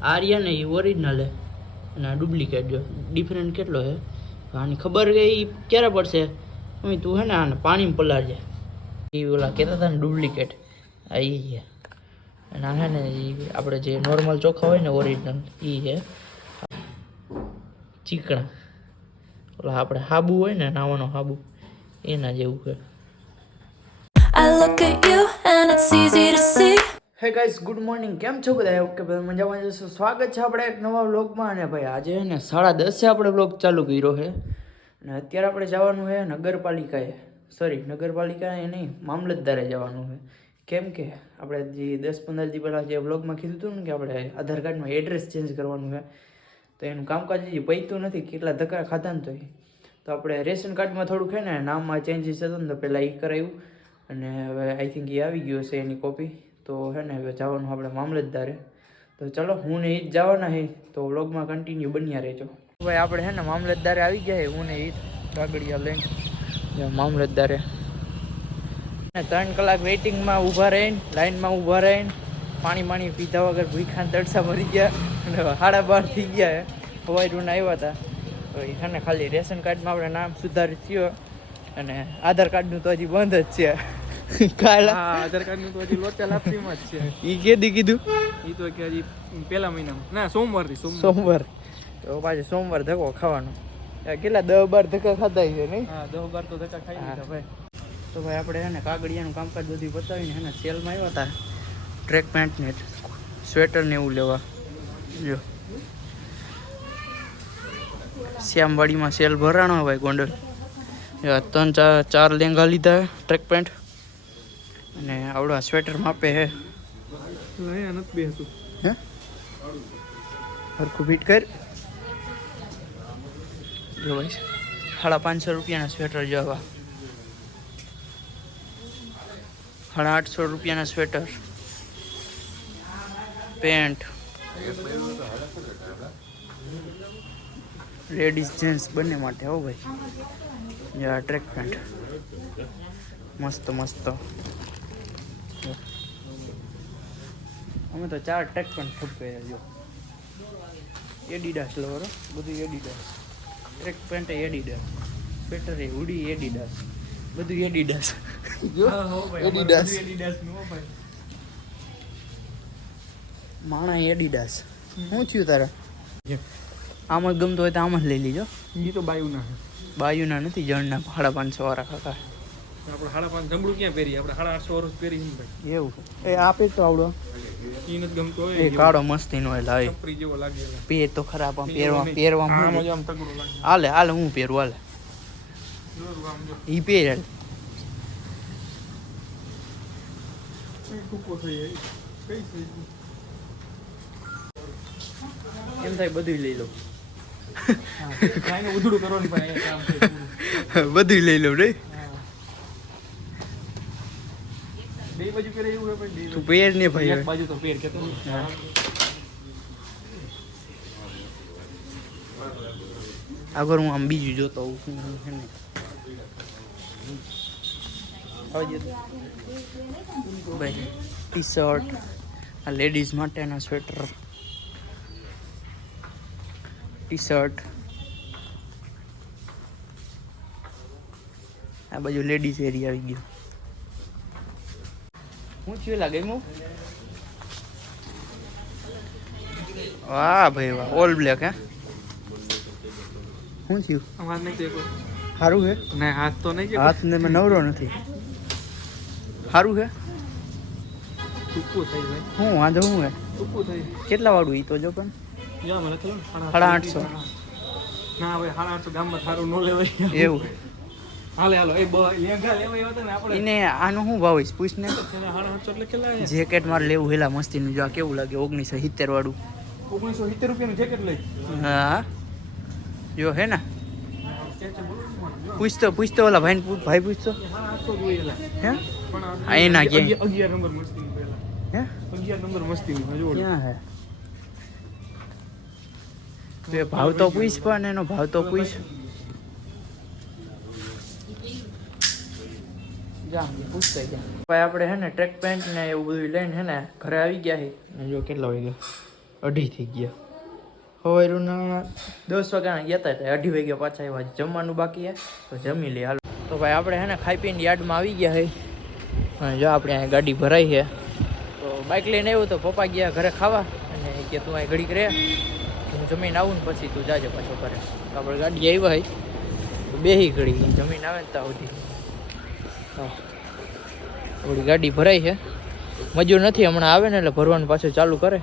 આ રહ્યા ને એ ઓરિજિનલ હે અને આ ડુપ્લિકેટ જો ડિફરન્ટ કેટલો છે આની ખબર એ ક્યારે પડશે મમ્મી તું હે ને આને પાણીમાં પલાળજે એ ઓલા કહેતા હતા ને ડુપ્લિકેટ આ એ છે અને આ હે ને એ આપણે જે નોર્મલ ચોખા હોય ને ઓરિજિનલ એ છે ચીકણા ઓલા આપણે હાબુ હોય ને નાવાનો હાબુ એના જેવું છે. I look at you and it's easy to see. હે ગાઈસ ગુડ મોર્નિંગ કેમ છો બધા ઓકે બધા મજામાં જશો સ્વાગત છે આપણે એક નવા વ્લોગમાં અને ભાઈ આજે ને 10:30 આપણે વ્લોગ ચાલુ કર્યો છે અને અત્યારે આપણે જવાનું છે નગરપાલિકાએ નગરપાલિકાએ નહીં મામલતદારે જવાનું છે કેમ કે આપણે જે 10-15 દી પહેલાં જે વ્લોગમાં કીધું હતું ને કે આપણે આધાર કાર્ડમાં એડ્રેસ ચેન્જ કરવાનું છે તો એનું કામકાજ હજી પૈતું નથી કેટલા ધક્કા ખાધા ને તો આપણે રેશન કાર્ડમાં થોડુંક છે ને નામમાં ચેન્જીસ હતું ને તો પહેલાં એ કરાવ્યું અને હવે આઈ થિંક એ આવી ગયું છે એની કોપી તો હે ને હવે જવાનું આપણે મામલતદારે તો ચલો હું ને એ જ જવાના છે તો વ્લોગમાં કન્ટિન્યુ બન્યા રહેજો. ભાઈ આપણે હે ને મામલતદારે આવી ગયા છે હું ને એ કાગળિયા લઈને મામલતદારે 3 કલાક વેઇટિંગમાં ઊભા રહીને લાઇનમાં ઊભા રહીને પાણી પીધા વગર ભૂખાને તડસા મરી ગયા અને 12:30 થઈ ગયા હવાઈ રૂને આવ્યા હતા તો એ છે ને ખાલી રેશન કાર્ડમાં આપણે નામ સુધારિત થયો અને આધાર કાર્ડનું તો હજી બંધ જ છે. આધાર કાર્ડ નું તો હજી લોચા લાપસીમાં જ છે. ઈ કેદી કીધું? ઈ તો કે હજી પહેલા મહિનામાં ના સોમવાર તો પાછું સોમવાર ધક્કો ખાવાનો કેટલા 10-12 ધક્કા ખાધા છે નહીં? હા 10-12 તો ધક્કા ખાઈ લીધા ભાઈ. તો ભાઈ આપણે છે ને કાગળિયાનું કામકાજ બધું બતાવીને છે ને સેલમાં આવ્યા હતા ટ્રેક પેન્ટ ને સ્વેટર ને એવું લેવા જો શ્યામવાડીમાં સેલ ભરાણો ભાઈ ગોંડલ 3-4 લેંગા લીધા ટ્રેક પેન્ટ અને આવડા સ્વેટર માપે હે અહીંયા નથી બેસતું હે હરખું ફિટ કર જો ભાઈ 550 રૂપિયાના સ્વેટર જો આવા 850 રૂપિયાના સ્વેટર પેન્ટ લેડીઝ જેન્ટ્સ બંને માટે હો ભાઈ આ ટ્રેક પેન્ટ મસ્ત અમે તો 4 ટ્રેક પેન્ટ ફૂટે જો એડિડાસ લવર બધું Adidas track pant Adidas sweater એ હુડી એડિડાસ બધું એડિડાસ જો એડિડાસ માણા એડિડાસ શું થયું તારા આમ જ ગમતો હોય તો આમ જ લઈ લીજો. ઈ તો બાયુના નથી જણના 550 વાળા કાકા આપણે 550 જમડું ક્યાં પહેરી આપણે 850 વર્ષ પહેરી ભાઈ એવું એ આપે તો આવડો ઈ નથી ગમતો હોય એ કાળો મસ્તી નો લાવે છપરી જેવો લાગે પે તો ખરાબ પહેરવા આમ જ આમ તગડો લાગે હાલે હું પહેરું હાલે ઈ પહેર ટૂંકો થઈ કઈ થઈ એમ થાય બધું લઈ લો કાઈને ઉધડું કરવાનું પણ અહીંયા કામ છે બધું લઈ લો રે બે બાજુ પહેરે એવું હોય પણ તું પહેર ને ભાઈ એક બાજુ તો પહેર કે તો આગળ હું આમ બીજું જોતો હોઉં છે ને ભાઈ ટી શર્ટ આ લેડીઝ માટેના સ્વેટર ટી શર્ટ આ બાજુ લેડીઝ એરિયા આવી ગયો હું થયું લાગે હું વાહ ભાઈ વાહ ઓલ બ્લેક હે શું થયું અમાર નહીં દેખો સારું છે ના હાથ તો નહીં હાથ ને મેં નવરો નથી સારું છે ટૂંકું થઈ ભાઈ હું વાંધો શું હે ટૂંકું થઈ કેટલા વાળું ઈ તો જો પણ યા મને ખબર 850 ના ભાઈ 850 ગામમાં થારું નો લેવાય એવું હાલો એ લેંગા લેવાય હતો ને આપણે એને આનો શું ભાવ છે પૂછ ને 850 એટલે કેટલા જેકેટ મારે લેવું હેલા મસ્તીનું જો આ કેવું લાગે 1970 વાળું 1970 રૂપિયાનું જેકેટ લઈ હા જો હે ને પૂછતો ઓલા ભાઈ પૂછતો 850 જોઈલા હે પણ આ એના કે 11 નંબર મસ્તીનું પહેલા હે 11 નંબર મસ્તીનું જો ક્યાં હે તે ભાવ તો પૂછ પણ એનો ભાવ તો પૂછ જા પૂછતા જા ભાઈ આપણે હે ને ટ્રેક પેન્ટ ને એવું બધું લઈને હે ને ઘરે આવી ગયા છે જો કેટલા વાગ્યા 2:30 થઈ ગયા. સવારના 10 વાગ્યાના ગયા હતા એટલે 2:30 વાગ્યા પાછા આવ્યા. જમવાનું બાકી છે તો જમી લઈએ હાલો. તો ભાઈ આપણે હે ને ખાઈ પીને યાર્ડમાં આવી ગયા છે અને જો આપણે અહીંયા ગાડી ભરાઈ છે. તો બાઇક લઈને આવ્યો તો પપ્પા ગયા ઘરે ખાવા અને કે તું અહીં ઘડીક રહે, હું જમીને આવું ને પછી તું જાજે પાછો ઘરે. તો આપણે ગાડી આવ્યા હોય તો બેસી ઘડી જમીન આવે ને ત્યાં સુધી. હા થોડી ગાડી ભરાઈ છે, મજૂર નથી હમણાં આવે ને એટલે ભરવાનું પાછું ચાલુ કરે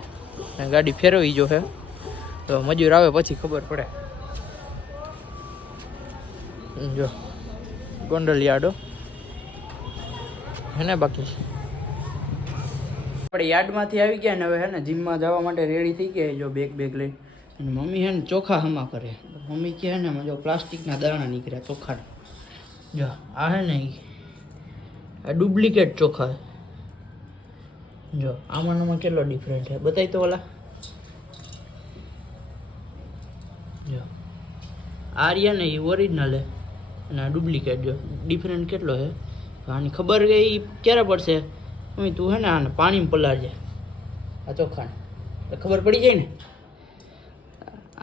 અને ગાડી ફેરવી જો છે. તો મજૂર આવે પછી ખબર પડે. જો ગોંડલ યાર્ડો હે ને. બાકી આપણે યાર્ડમાંથી આવી ગયા ને હવે હે ને જીમમાં જવા માટે રેડી થઈ ગયા. જો બેગ લઈને અને મમ્મી હે ને ચોખા હમા કરે. મમ્મી કહે ને જો પ્લાસ્ટિકના દાણા નીકળ્યા ચોખાના. જો આ હે ને આ ડુપ્લિકેટ ચોખા. જો આમાં કેટલો ડિફરન્ટ છે બતાવી તો ઓલા. જો આ રહ્યા ને એ ઓરિજિનલ છે અને આ ડુપ્લિકેટ. જો ડિફરન્ટ કેટલો છે. આની ખબર ગઈ ક્યારે પડશે મમ્મી? તું હે ને આને પાણીમાં પલાળજે આ ચોખાને તો ખબર પડી જાય ને.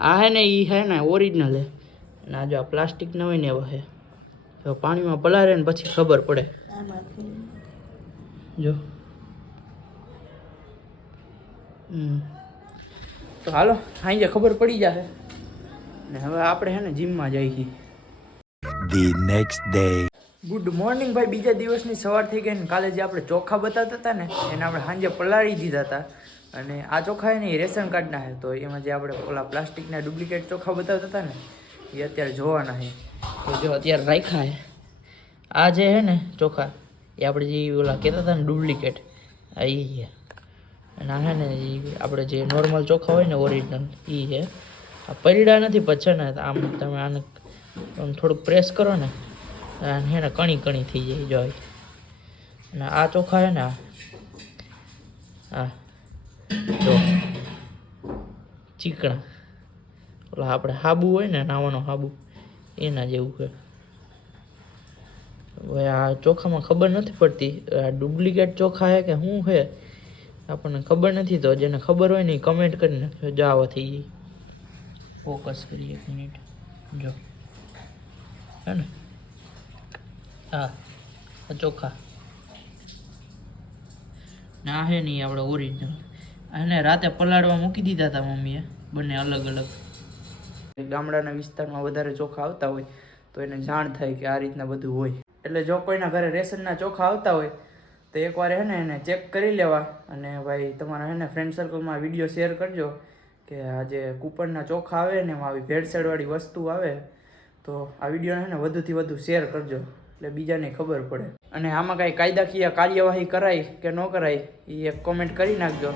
આ હે ને એ હે ને ઓરિજિનલ છે અને આ જો આ પ્લાસ્ટિકના હોય ને એવા છે. તો પાણીમાં પલાળે ને પછી ખબર પડે. જો તો હાલો સાંજે ખબર પડી જશે ને. હવે આપણે હે ને જીમમાં જઈએ છીએ. The next day. Good morning ભાઈ. બીજા દિવસની સવાર થઈ ગઈ ને કાલે જે આપણે ચોખા બતાવતા હતા ને એને આપણે સાંજે પલાળી દીધા હતા. અને આ ચોખા ને એ રેશન કાર્ડના છે. તો એમાં જે આપણે ઓલા પ્લાસ્ટિકના ડુપ્લિકેટ ચોખા બતાવતા હતા ને એ અત્યારે જોવાના છે. તો જો અત્યારે રાખ્યા છે. આ જે છે ને ચોખા એ આપણે જે ઓલા કહેતા હતા ને ડુપ્લિકેટ આ એ છે. અને આ છે ને એ આપણે જે નોર્મલ ચોખા હોય ને ઓરિજિનલ એ છે. આ પરીડા નથી પછી ને આમ તમે આને આમ થોડુંક પ્રેસ કરો ને હે ને કણી થઈ જાય. જો અને આ ચોખા છે ને આ જો ચીકણા ઓલા આપણે હાબુ હોય ને નાવાનો હાબુ એના જેવું છે. હવે આ ચોખામાં ખબર નથી પડતી આ ડુપ્લિકેટ ચોખા છે કે શું છે આપણને ખબર નથી. તો જેને ખબર હોય ને એ કમેન્ટ કરી નાખજો. જાવા થઈ જાય. ફોકસ કરીએ 1 મિનિટ. જો હે ને હા આ ચોખા ના હે નહીં આપણે ઓરિજિનલ. એને રાતે પલાળવા મૂકી દીધા હતા મમ્મીએ બંને અલગ અલગ. ગામડાના વિસ્તારમાં વધારે ચોખા આવતા હોય તો એને જાણ થાય કે આ રીતના બધું હોય. એટલે જો કોઈના ઘરે રેશનના ચોખા આવતા હોય તો એકવાર હે ને એને ચેક કરી લેવા. અને ભાઈ તમારા હે ને ફ્રેન્ડ સર્કલમાં વિડીયો શેર કરજો કે આ જે કૂપનના ચોખા આવે ને એમાં આવી ભેળસેળવાળી વસ્તુ આવે તો આ વિડીયોને હે ને વધુથી વધુ શેર કરજો એટલે બીજાને ખબર પડે. અને આમાં કાંઈ કાયદાકીય કાર્યવાહી કરાય કે ન કરાય એ એક કોમેન્ટ કરી નાખજો.